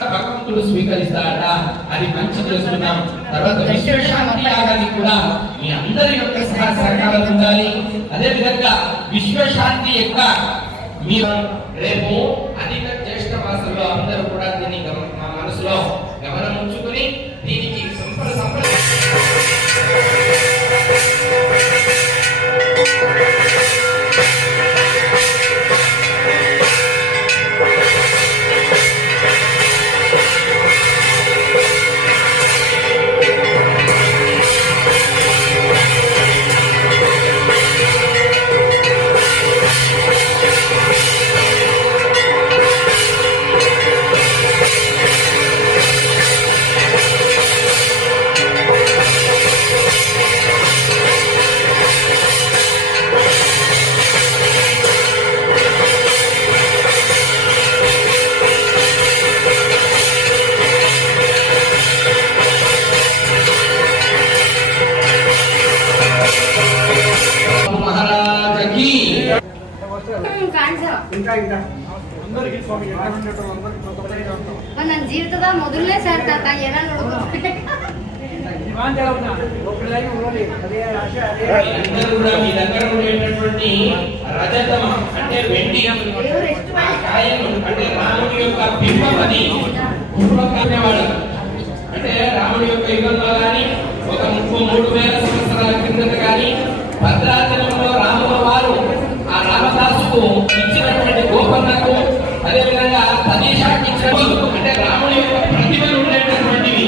భగవంతుడు స్వీకరిస్తాడట. అది మంచి చేస్తున్నాం. తర్వాత విశ్వశాంతి యాగానికి కూడా మీ అందరి యొక్క సహకారాలు ఉండాలి. అదే విధంగా విశ్వశాంతి యొక్క మీరు రేపు అధిక జ్యేష్ఠ మాసంలో అందరూ కూడా దీన్ని మా మనసులో గమనం ఉంచుకుని దీనికి ನನ್ನ ಜೀವಿತದ ಮೊದಲನೇ ಸಾರಿ ತಾತ ಏನಾರು అంటే రాముడి యొక్క యుగంలో కానీ ఒక 33,000 సంవత్సరాల కిందట కానీ భద్రాచలంలో రాముల వారు ఆ రామదాసుకు ఇచ్చినటువంటి గోపన్నకు అదేవిధంగా తనీషాకి ఇచ్చిన అంటే రాముడి యొక్క ప్రతిభలు ఉండేటటువంటివి.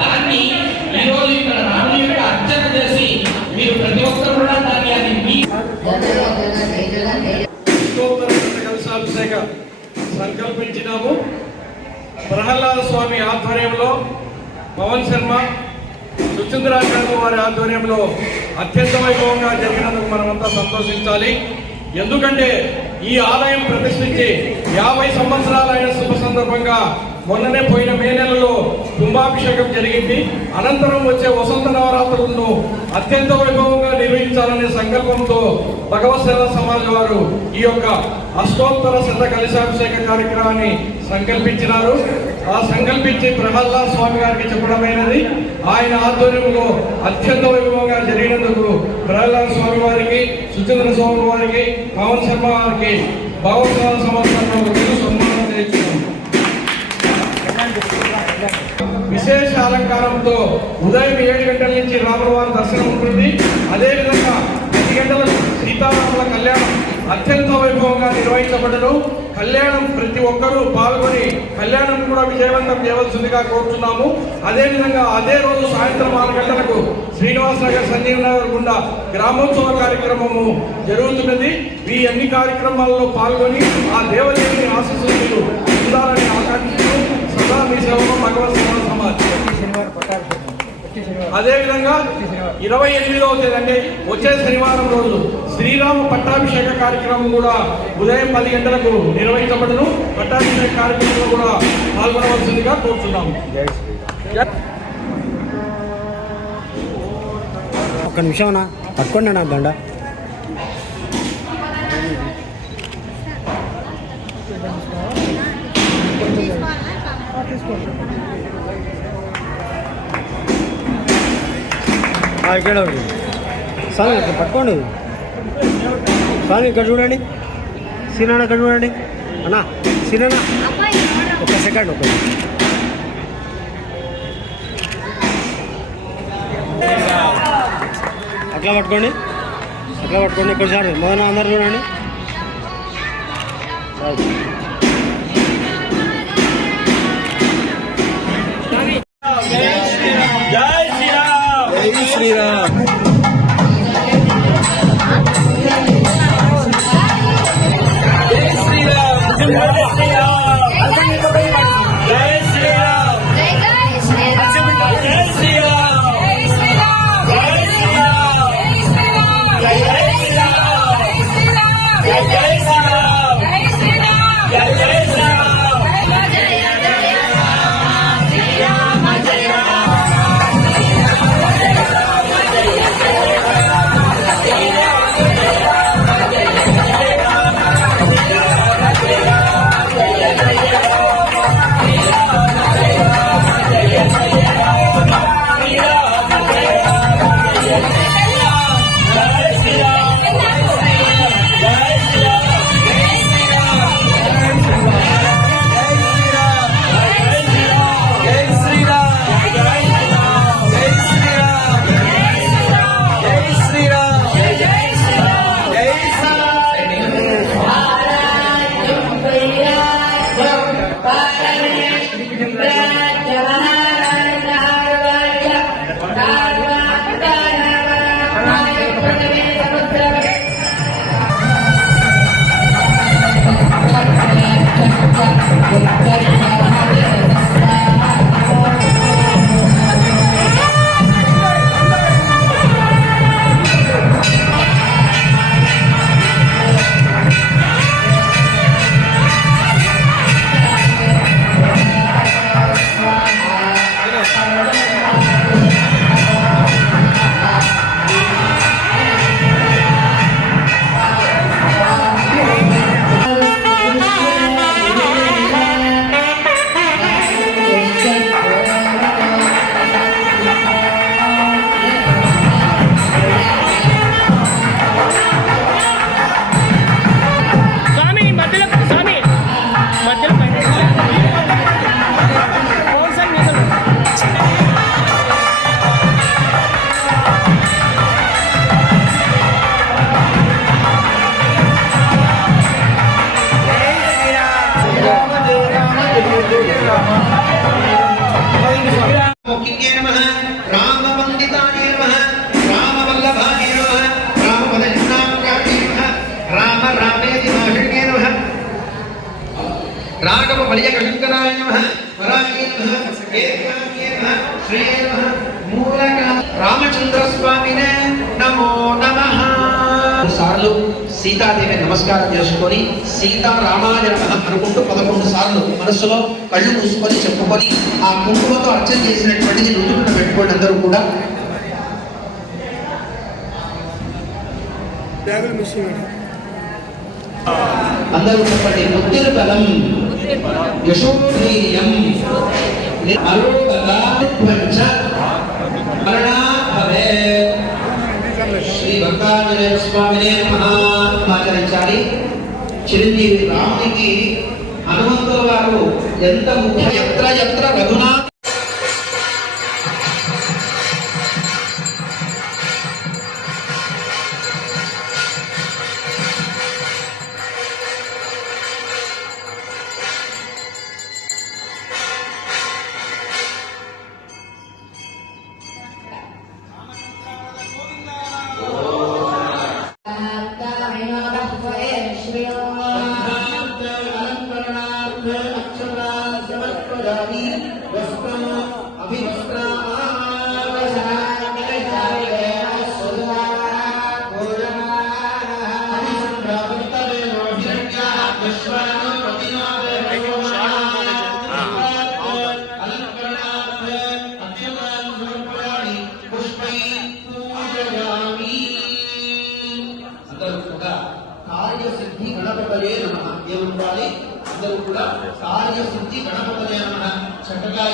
దాన్ని ఈరోజు ఇక్కడ రాముడి యొక్క అర్చన చేసి మీరు ప్రతి ఒక్కరు కూడా దాన్ని అది మీ సంకల్పించినాము. ప్రహ్లాద స్వామి ఆధ్వర్యంలో పవన్ శర్మ సుచంద్రాచార్య వారి ఆధ్వర్యంలో అత్యంత వైభవంగా జరిగినందుకు మనమంతా సంతోషించాలి. ఎందుకంటే ఈ ఆలయం ప్రతిష్ఠించి 50 సంవత్సరాలైన శుభ సందర్భంగా మొన్ననే పోయిన మే నెలలో కుంభాభిషేకం జరిగింది. అనంతరం వచ్చే వసంత నవరాత్రులను అత్యంత వైభవంగా నిర్వహించాలనే సంకల్పంతో భగవత్ సేవా సమాజ్ వారు ఈ యొక్క అష్టోత్తర శత కలశాభిషేక కార్యక్రమాన్ని సంకల్పించినారు. ఆ సంకల్పించి ప్రహ్లాద స్వామి గారికి చెప్పడమైనది. ఆయన ఆధ్వర్యంలో అత్యంత వైభవంగా జరిగినందుకు ప్రహ్లాద స్వామి వారికి, సుచంద్ర స్వామి వారికి, పవన్ శర్మ వారికి భగవత్ సేవా సంవత్సరంలో సన్మానం చేస్తున్నాం. విశేష అలంకారంతో ఉదయం 7 గంటల నుంచి రాముల వారి దర్శనం ఉంటుంది. అదేవిధంగా 10 గంటలకు సీతారాముల కళ్యాణం అత్యంత వైభవంగా నిర్వహించబడను. కళ్యాణం ప్రతి ఒక్కరూ పాల్గొని కళ్యాణం కూడా విజయవంతం చేయవలసిందిగా కోరుతున్నాము. అదేవిధంగా అదే రోజు సాయంత్రం 6 గంటలకు శ్రీనివాస నగర్ సంజీవ్ నగర్ గుండా గ్రామోత్సవ కార్యక్రమము జరుగుతున్నది. ఈ అన్ని కార్యక్రమాల్లో పాల్గొని ఆ దేవదేవుని ఆశీస్సులు ఉండాలని ఆకాంక్షిస్తూ సదా మీ సేవలో భగవత్ సేవా సమాజ్. అదేవిధంగా 28వ తేదీ అంటే వచ్చే శనివారం రోజు శ్రీరామ పట్టాభిషేక కార్యక్రమం కూడా ఉదయం 10 గంటలకు నిర్వహించబడును. పట్టాభిషేక కార్యక్రమంలో కూడా పాల్గొనవలసిందిగా కోరుతున్నాము. ఒక్క నిమిషం పట్టుకోండి నా దండ. ఇక్కడ స్వామి ఇక్కడ పట్టుకోండి. స్వామి ఇక్కడ చూడండి. సీనా ఇక్కడ చూడండి. అన్నా సీనా ఒక సెకండ్ అట్లా పట్టుకోండి. ఇక్కడ సార్ మొదన అందరు చూడండి. జై శ్రీరామ్. స్వామి మధ్యలో స్వామి మధ్యలో పైన సార్ మీద मौखिके नमः रामवन्दिताय नमः रामवल्लभाय नमः रामपदयुक्ताय नमः राम रामेति भाषणे नमः राघव बलियकशङ्कराय नमः वराये नमः एकान्ये नमः श्रेये नमः मूलका रामचन्द्रस्वामिने नमो नमः సార్లు సీతాదేవి నమస్కారం చేసుకొని సీతారామాయ నమః అనుకుంటూ 11 సార్లు మనసులో కళ్ళు మూసుకొని చెప్పుకొని ఆ కుంకుమతో అర్చన చేసినటువంటిది నుదుటిన పెట్టుకోండి అందరూ కూడా. అందరూ చెప్పండి. బుద్ధిర్ బలం యశోధైర్యం అరోగత మరణాభవే శ్రీ భక్తాంజనేయ స్వామినే ఆచరించాలి. చిరంజీవి రామునికి హనుమంతుల వారు ఎంత ముఖ్య ఎత్ర ఎత్ర రఘునాథ్ కార్యసిద్ధి గణపతయే నమః ఏమంటాలి? అందరూ కూడా కార్యసిద్ధి గణపతయే నమః చక్కగా